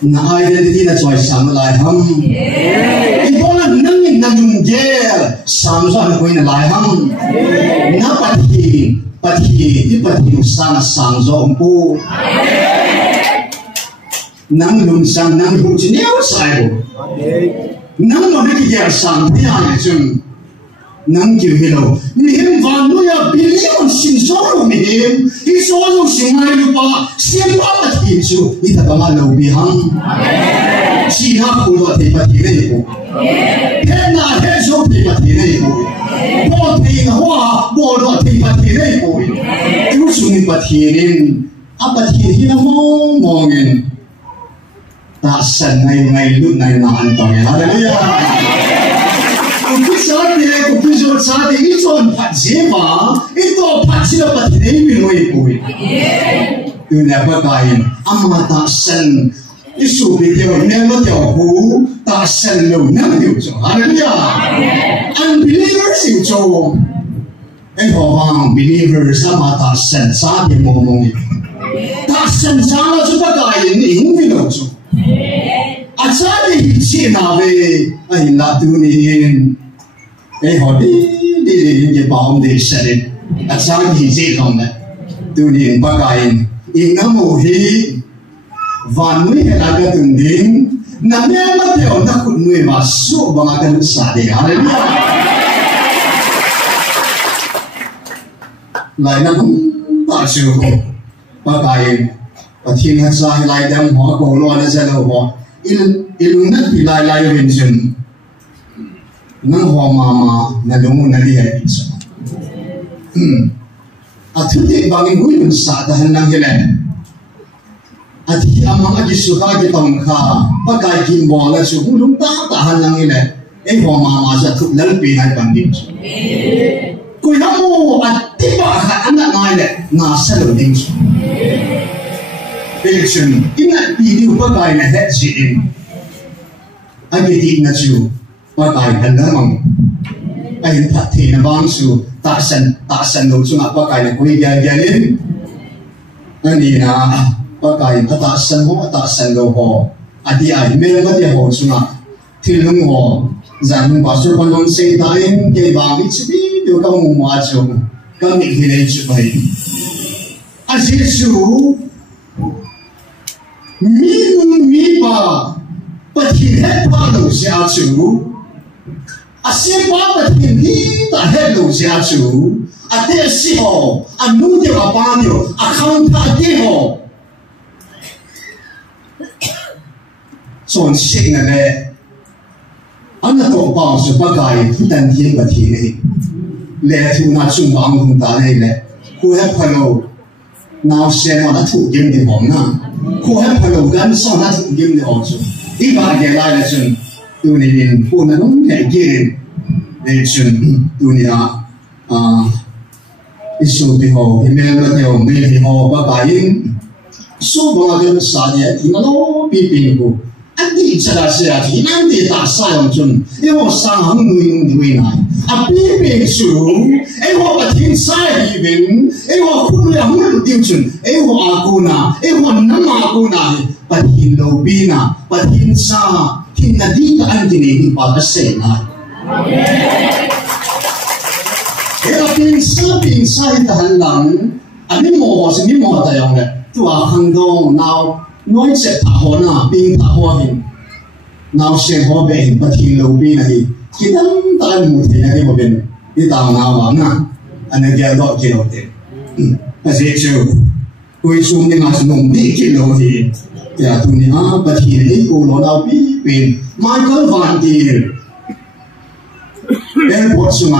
Na identity na choice sama lai ham. Ibulan nanti nanti gel, sama kau na lai ham. Na pati usang sang zompu nang lun sang nang hujan ya usai nang mana kita sang tiada jum nang kihilo mihim vanu ya bilion sin solo mihim isolo singai lupa siapa pati itu kita pengalau bihang siapa pula pati itu kena hejo pati itu bộ thì hoa bộ lo thì bát thì đấy bồi, yêu sung bát thì nên, bát thì nó mong ngin, ta sen ngày lúc này là an toàn nha, hallelujah. Cuộc sống này, cuộc sống này, ít chọn phát triển mà, ít to phát triển bát thì đấy mình nuôi bồi. Từ này bắt đầu, amma ta sen, ít số bị theo nên nó theo hú, ta sen lâu năm điều cho, hallelujah. Unbelievers yêu cho, họ vang believers sama ta sen sa dia ngomong itu, ta sen sa lah cuba kaya ni ingin lo cho, asal dia cina be, lah tu ni, họ đi cái bao đi sen, asal dia cina lah, tu ni bagai, ingat muhi, van muhi helaga tu ni. Namanya apa dia nak kunui masuk bangakan sadi, haleluya. Lain nak tak suruh pakai patin hasil lain yang hok kolon saja hok ilunat pilai lain vision nang hok mama nadungu nadi hari itu. Atuh bagi gue sahaja nang hilang. Ati amang aji suka kita mengkha, pakai kimbol lah suhu lum tahan lang ini, ho mama satu lalpi hai pandit. Kau namu ati bah anak ngai nasa loading. Election ingat video pakai na head sitting. Agi di nasu pakai handamang. Ayin pati na bangsu taksan lo sunga pakai na kui gagalin. Ani na. Pakai atasan lo ho adi ay meron dia ho sunga tilung ho rằng pastor con non say time cái vàng ít đi điều công mùng hoa chung công việc thì lấy chụp vậy anh Giêsu mi ba bất kỳ hết ba đầu gia chủ anh xem ba bất kỳ mi ta hết đầu gia chủ anh thấy gì họ anh nuôi điều bao nhiêu anh không thay gì họ chọn sinh này anh là tổ bảo sự bác gái tân thiên bất kỳ này lẽ thu na chung bằng cùng ta này lẽ cô hết phải lâu nào xem mà đã thủ kiếm thì hỏng na cô hết phải lâu gan sao đã thủ kiếm thì hỏng chứ đi vào cái lại là chừng tu này nên cô nó đúng cái kia để chừng tu này isu thì họ thì mình là theo mình thì họ bác gái số bao nhiêu sao nhỉ thì nó bị bị cô anh đi chợ xe thì anh đi ta sai ông chun em họ sang hàng người đi về này à bị bị xuống em họ bắt thiên sai đi về em họ không là không tiêu chuẩn em họ akuna em họ nắm akuna bắt thiên lâu bi na bắt thiên sa thiên là đi ta anh đi đi bắt cái xe này em thiên sai ta hành lang anh đi mua gì mua ta yang đấy tu hành động nào nói sẽ thả hoa na pin thả hoa hình nào sẽ hoa bền bắt thiên lâu pin này khi đâm tay một thế này một bên đi tàu nào vắng na anh ấy kêu gọi kêu thế cái gì chứ cuối cùng thì mà nông đi kêu thì ya tu ni bắt thiên ấy cô nó nào pin Michael Van Der airport mà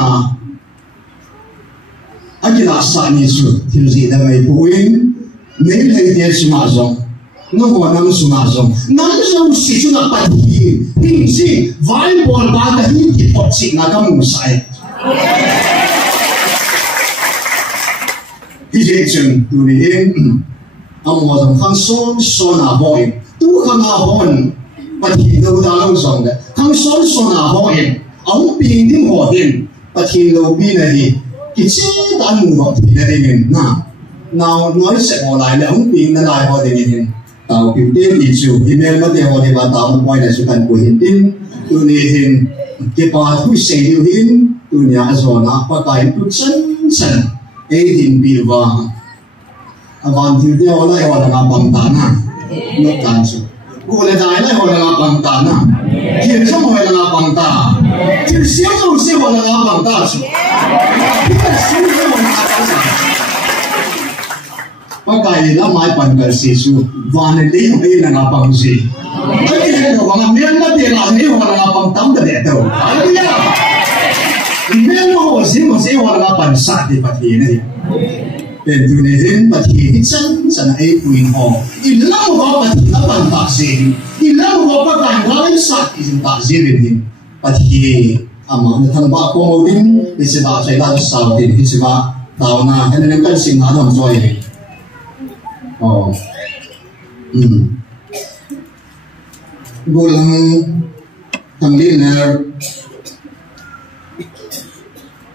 anh chỉ là sao như thế thì gì đó mấy Boeing mấy lấy tiền mà giống nó còn nằm xuống xí chú là bắt đi hình gì vài bọn ba cái hình thì bắt xí là cái mù sai cái gì chứ tu đi ông mà giống khang son à boy tu khang à boy bắt đi đâu ta lâu xong đấy khang son à boy ông pin đi ngồi hình bắt đi lâu pin này cái gì ta mù thì này mình nào nói sẽ ngồi lại là ông pin nó lại ngồi thì mình tàu kiểu tiên thì chủ email mất tiền hoặc là tàu một quay là sự cần của hiện tin tu này hiện cái bà thu xây điều hiện tu nhà rồi nó qua cái tu chân ấy hiện bị vàng vàng thì đeo lại hoặc là bằng tán à nó tán chứ cô lại đại lại hoặc là bằng tán à hiện không hoặc là bằng tán thì siêu đâu siêu hoặc là bằng tán chứ cái siêu đâu là bằng tán bác gái là mai bàn cái gì chứ và nên lấy một cái là ngã bằng gì cái gì đó bằng miếng mất tiền là nếu mà ngã bằng tắm thì đẹp đâu đấy nhá miếng mà gì hoặc là ngã bằng sạch thì bắt gì này bên từ này đến bắt gì chân ấy quỳnh hồ ít lắm mà bắt gì nó bằng tạc gì ít lắm mà bắt gái nó lấy sạch thì tạc gì bên gì bắt gì mà thằng bà cô ngồi đến thì sẽ bảo chạy ra sao thì sẽ bảo tao na hay là cái gì nó làm rồi Gulang thằng đi là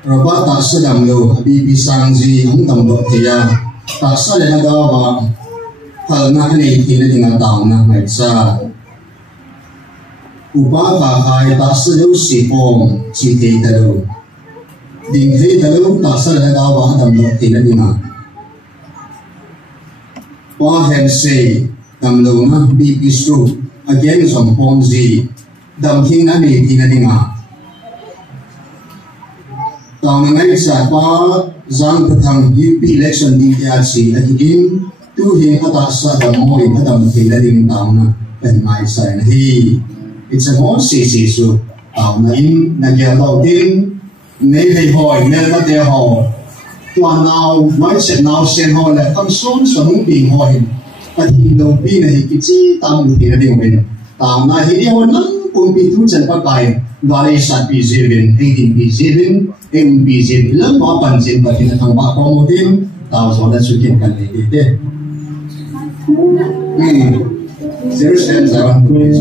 robot tak sedang lo habibi sang gì không tầm độ thì tak sedang ada apa hal nak ni kini dengan tahu nak macam ubah bahaya tak sedang si pom si telu ding telu tak sedang ada apa tầm độ thì dengan qua hẹn say tầm lâu na BP stroke again some ponzi đầm thiên na ni thì na đi mà tao ngay sa qua giang thằng UP election đi ra si again tu hi ata sa đầm môi đầm thì na đi tao na bên ngay sa na hi it's a more si so tao na in na gia đầu tiên nei lấy hỏi nên nó để hỏi toàn nào nói chuyện nào xem hỏi là không sống bình hỏi và thì đầu tiên này cái gì tao muốn thì là điều mình tao này thì điều lắm cũng bị thu chân bắt bài và đây sát bị dễ bên hay thì bị dễ bên em bị dễ lắm mà bản diện và thì là thằng bà có một tiếng tao cho nó xuất hiện cần để thế 077 please